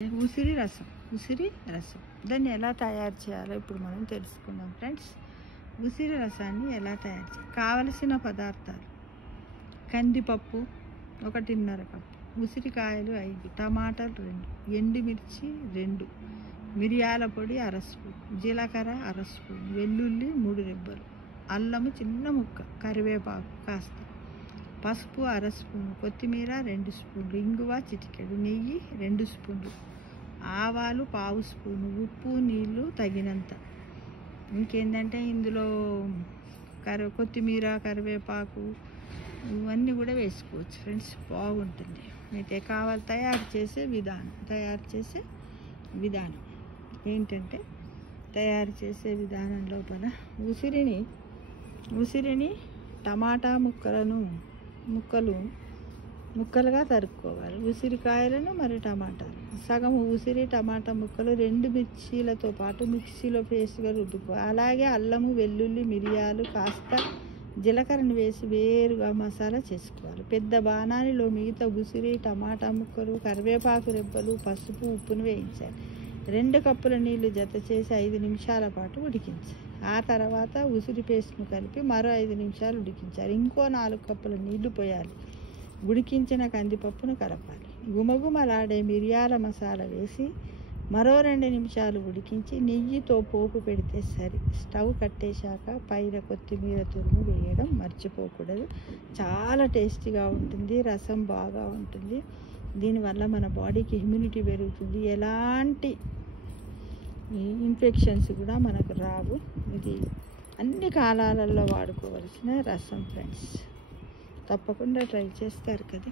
ఉసిరి రసం దాన్ని ఎలా తయారు చేయాలో ఇప్పుడు మనం తెలుసుకుందాం ఫ్రెండ్స్. ఉసిరి రసాన్ని ఎలా తయారు చేయాలి? కావలసిన పదార్థాలు: కందిపప్పు 1.5 కప్పు, ఉసిరికాయలు 5, టమాటాలు 2, ఎండుమిర్చి 2, మిరియాల పొడి 1/2 స్పూన్, జీలకర్ర 1/2 స్పూన్, వెల్లుల్లి 3 రెబ్బలు, అల్లము చిన్న ముక్క, కరివేపాకు కాస్త, పసుపు 1/2 స్పూన్, కొత్తిమీర 2 స్పూన్లు, ఇంగువ చిటికెడు, నెయ్యి 2 స్పూన్లు, ఆవాలు 1/2 స్పూను, ఉప్పు, నీళ్ళు తగినంత. ఇంకేంటంటే ఇందులో కొత్తిమీర, కరివేపాకు ఇవన్నీ కూడా వేసుకోవచ్చు ఫ్రెండ్స్, బాగుంటుంది. అయితే తయారు చేసే విధానం ఏంటంటే, తయారు చేసే విధానం లోపల ఉసిరిని టమాటా ముక్కలుగా తరుక్కోవాలి. ఉసిరికాయలను మరి టమాటాలు సగం ఉసిరి టమాటా ముక్కలు 2 మిర్చీలతో పాటు మిక్సీలో పేస్ట్గా రుద్దుకోవాలి. అలాగే అల్లము, వెల్లుల్లి, మిరియాలు కాస్త జీలకర్రను వేసి వేరుగా మసాలా చేసుకోవాలి. పెద్ద బాణాలిలో మిగతా ఉసిరి టమాటా ముక్కలు, కరివేపాకు రెబ్బలు, పసుపు, ఉప్పును వేయించాలి. 2 కప్పుల నీళ్లు జత చేసి 5 నిమిషాల పాటు ఉడికించాలి. ఆ తర్వాత ఉసిరి పేస్ట్ను కలిపి మరో 5 నిమిషాలు ఉడికించాలి. ఇంకో 4 కప్పుల నీళ్లు పోయాలి. ఉడికించిన కందిపప్పును కలపాలి. గుమగుమలాడే మిరియాల మసాలా వేసి మరో 2 నిమిషాలు ఉడికించి నెయ్యితో పోపు పెడితే సరి. స్టవ్ కట్టేశాక పైన కొత్తిమీర తురుము వేయడం మర్చిపోకూడదు. చాలా టేస్టీగా ఉంటుంది, రసం బాగా ఉంటుంది. దీనివల్ల మన బాడీకి ఇమ్యూనిటీ పెరుగుతుంది, ఎలాంటి ఇన్ఫెక్షన్స్ కూడా మనకు రావు. ఇది అన్ని కాలాలలో వాడుకోవలసిన రసం ఫ్రెండ్స్. తప్పకుండా ట్రై చేస్తారు కదా.